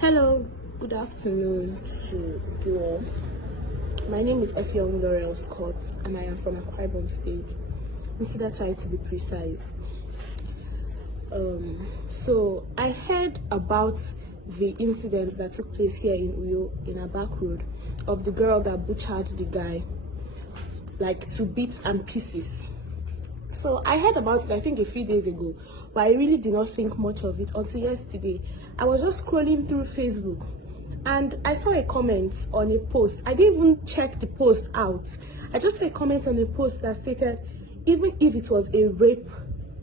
Hello, good afternoon to you all. My name is Laurel Scott and I am from Akwa Ibom State. Instead I to be precise. So I heard about the incident that took place here in Uyo, in a back road, of the girl that butchered the guy like to bits and pieces. So I heard about it, I think a few days ago, but I really did not think much of it until yesterday. I was just scrolling through Facebook and I saw a comment on a post. I didn't even check the post out. I just saw a comment on a post that stated, even if it was a rape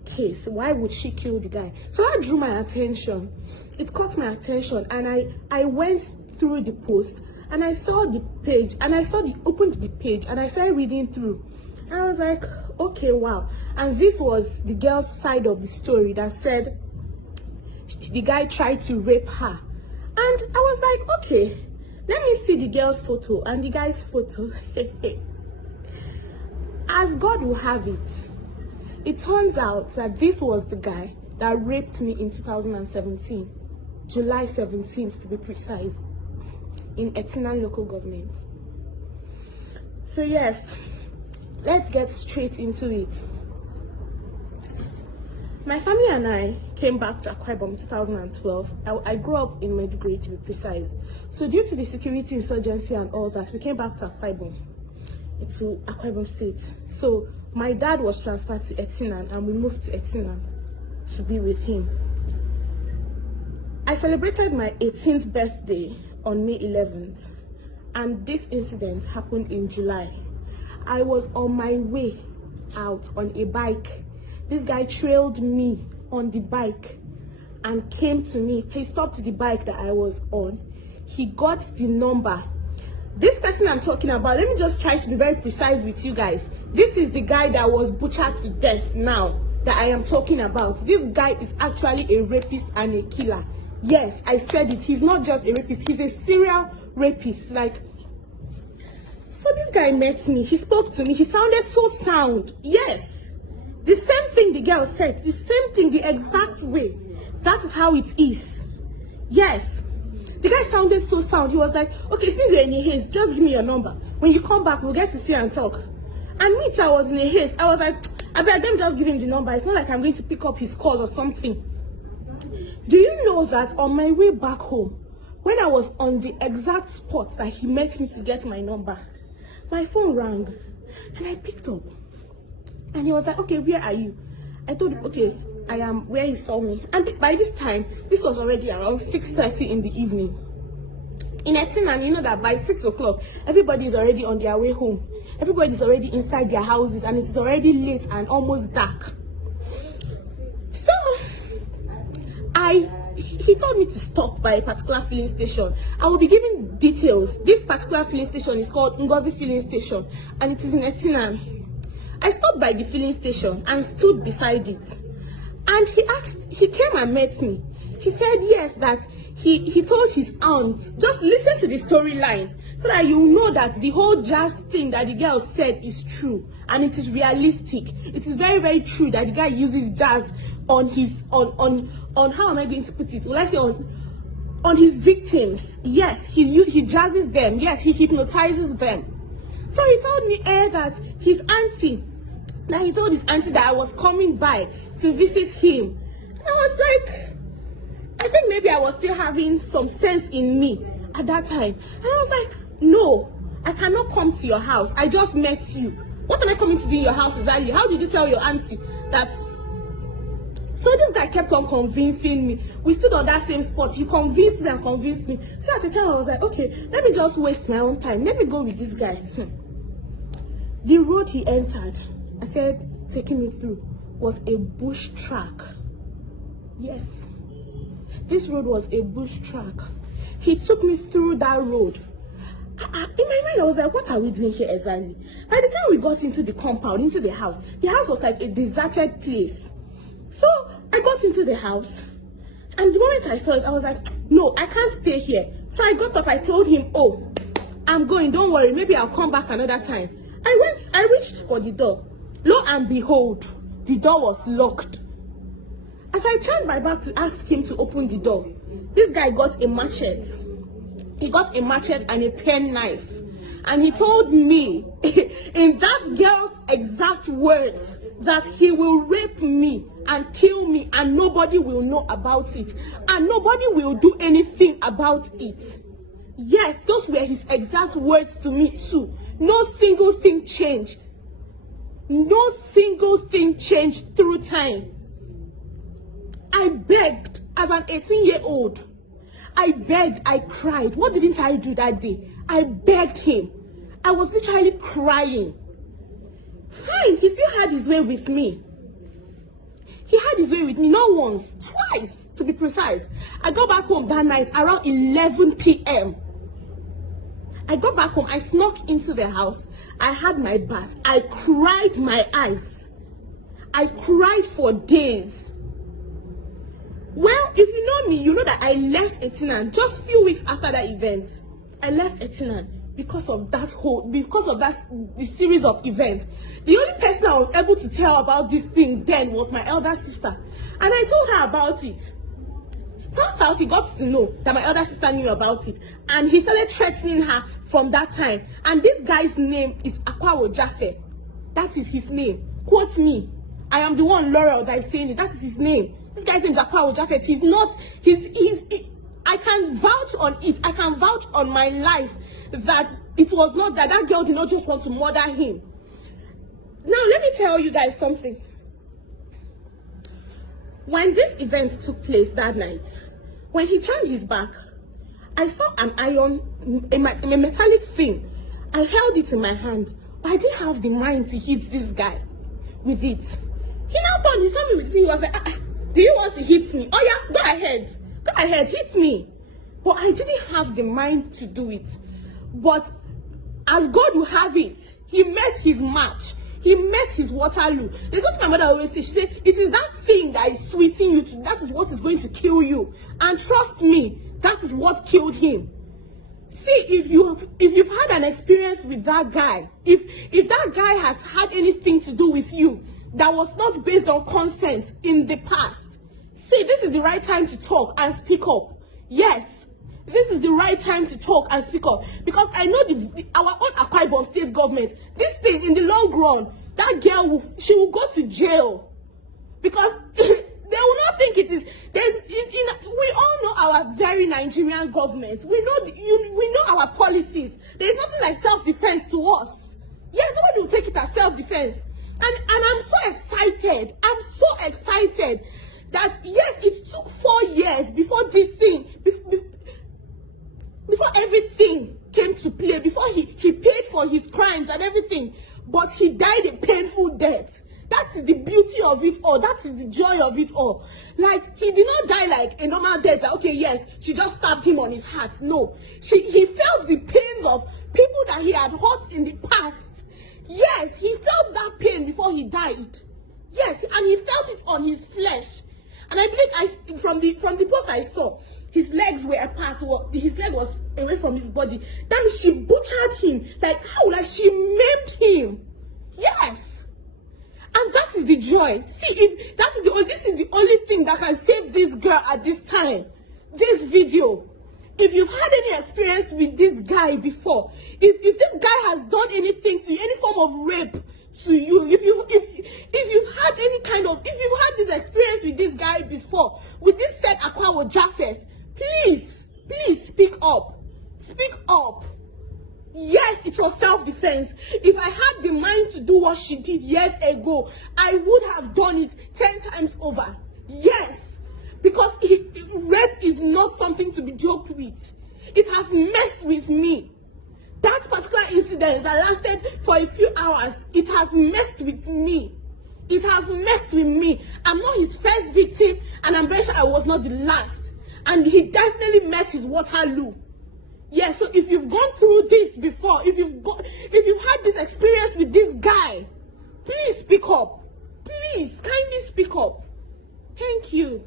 case, why would she kill the guy? So that drew my attention. It caught my attention and I went through the post and I saw the page and opened the page and I started reading through. I was like, okay, wow. And this was the girl's side of the story that said the guy tried to rape her. And I was like, okay, let me see the girl's photo and the guy's photo. As God will have it, it turns out that this was the guy that raped me in 2017, July 17th to be precise, in Etina local government. So yes, let's get straight into it. My family and I came back to Akwa Ibom in 2012. I grew up in Maiduguri to be precise. So due to the security insurgency and all that, we came back to Akwa Ibom, to Akwa Ibom State. So my dad was transferred to Etina and we moved to Etina to be with him. I celebrated my 18th birthday on May 11th and this incident happened in July. I was on my way out on a bike. This guy trailed me on the bike and came to me. He stopped the bike that I was on. He got the number. This person I'm talking about, let me just try to be very precise with you guys. This is the guy that was butchered to death now that I am talking about. This guy is actually a rapist and a killer. Yes, I said it. He's not just a rapist. He's a serial rapist. So this guy met me, he spoke to me, he sounded so sound. Yes, the same thing the girl said, the same thing, the exact way. That is how it is. Yes, the guy sounded so sound. He was like, okay, since you're in a haste, just give me your number. When you come back, we'll get to see and talk. And me too, I was in a haste. I was like, I better them just give him the number. It's not like I'm going to pick up his call or something. Do you know that on my way back home, when I was on the exact spot that he met me to get my number, my phone rang and I picked up and he was like, okay, where are you? I told him, okay, I am where he saw me. And by this time, this was already around 6:30 in the evening. In Etina, you know that by 6 o'clock, everybody is already on their way home. Everybody is already inside their houses and it is already late and almost dark. So, he told me to stop by a particular filling station. I will be giving details. This particular filling station is called Ngozi Filling Station and it is in Etina. I stopped by the filling station and stood beside it. And he came and met me. He said yes, that he told his aunt, just listen to the storyline so that you know that the whole jazz thing that the girl said is true and it is realistic. It is very, very true that the guy uses jazz on his on how am I going to put it? Will I say on his victims? Yes, he jazzes them. Yes, he hypnotizes them. So he told me that his auntie, that he told his auntie that I was coming by to visit him. And I was like, I think maybe I was still having some sense in me at that time. And I was like, no, I cannot come to your house. I just met you. What am I coming to do in your house exactly? How did you tell your auntie that? So this guy kept on convincing me. We stood on that same spot. He convinced me and convinced me. So at the time I was like, okay, let me just waste my own time. Let me go with this guy. The road he entered, I said, taking me through, was a bush track. Yes, this road was a bush track. He took me through that road. In my mind, I was like, what are we doing here exactly? By the time we got into the compound, into the house was like a deserted place. So I got into the house and the moment I saw it, I was like, no, I can't stay here. So I got up, I told him, oh, I'm going, don't worry, maybe I'll come back another time. I reached for the door. Lo and behold, the door was locked. As I turned my back to ask him to open the door, this guy got a machete. He got a machete and a pen knife. And he told me, in that girl's exact words, that he will rape me and kill me and nobody will know about it. And nobody will do anything about it. Yes, those were his exact words to me too. No single thing changed. No single thing changed through time. I begged as an 18-year-old. I begged, I cried. What didn't I do that day? I begged him. I was literally crying. Fine, he still had his way with me. He had his way with me, not once, twice, to be precise. I got back home that night around 11 p.m. I got back home, I snuck into the house. I had my bath. I cried my eyes. I cried for days. Well, if you know me, you know that I left Etinan just a few weeks after that event. I left Etinan because of the series of events. The only person I was able to tell about this thing then was my elder sister. And I told her about it. Turns out he got to know that my elder sister knew about it. And he started threatening her from that time. And this guy's name is Akwawo Jaffe. That is his name. Quote me. I am the one, Laurel, that is saying it. That is his name. This guy's name is Akwawo Jaffe. He's not, I can vouch on it. I can vouch on my life that it was not that girl did not just want to murder him. Now, let me tell you guys something. When this event took place that night, when he turned his back, I saw an iron, a metallic thing. I held it in my hand, but I didn't have the mind to hit this guy with it. He now turned, he saw me with it, he was like, do you want to hit me? Oh yeah, go ahead, hit me. But I didn't have the mind to do it. But as God will have it, he met his match. He met his Waterloo. There's what my mother always says. She said, it is that thing that is sweeting you. That is what is going to kill you. And trust me, that is what killed him. See, if you've had an experience with that guy, if that guy has had anything to do with you that was not based on consent in the past, see, this is the right time to talk and speak up. Yes, this is the right time to talk and speak up, because I know our own Akwa Ibom state government, this thing in the long run, that girl she will go to jail, because they will not think it is. We all know our very Nigerian government. We know our policies. There is nothing like self-defense to us. Yes, nobody will take it as self-defense, and I'm so excited. I'm so excited that yes, it took 4 years before this thing. Before everything came to play, before he paid for his crimes and everything, but he died a painful death. That's the beauty of it all. That is the joy of it all. Like, he did not die like a normal death. That, okay, yes, she just stabbed him on his heart. No, he felt the pains of people that he had hurt in the past. Yes, he felt that pain before he died. Yes, and he felt it on his flesh. And I believe from the post I saw, his legs were apart, his leg was away from his body. That means she butchered him. Like, how? Like, she maimed him. Yes. And that is the joy. See, this is the only thing that can save this girl at this time. This video. If you've had any experience with this guy before, if this guy has done anything to you, any form of rape to you, if you've had this experience with this guy before, with this said Akwawo Jaffe, please speak up. Speak up. Yes, it was self-defense. If I had the mind to do what she did years ago, I would have done it 10 times over. Yes, because rape is not something to be joked with. It has messed with me. That particular incident that lasted for a few hours, it has messed with me. It has messed with me. I'm not his first victim, and I'm very sure I was not the last. And he definitely met his Waterloo. Yes, so if you've gone through this before, if you've had this experience with this guy, please speak up. Please, kindly speak up. Thank you.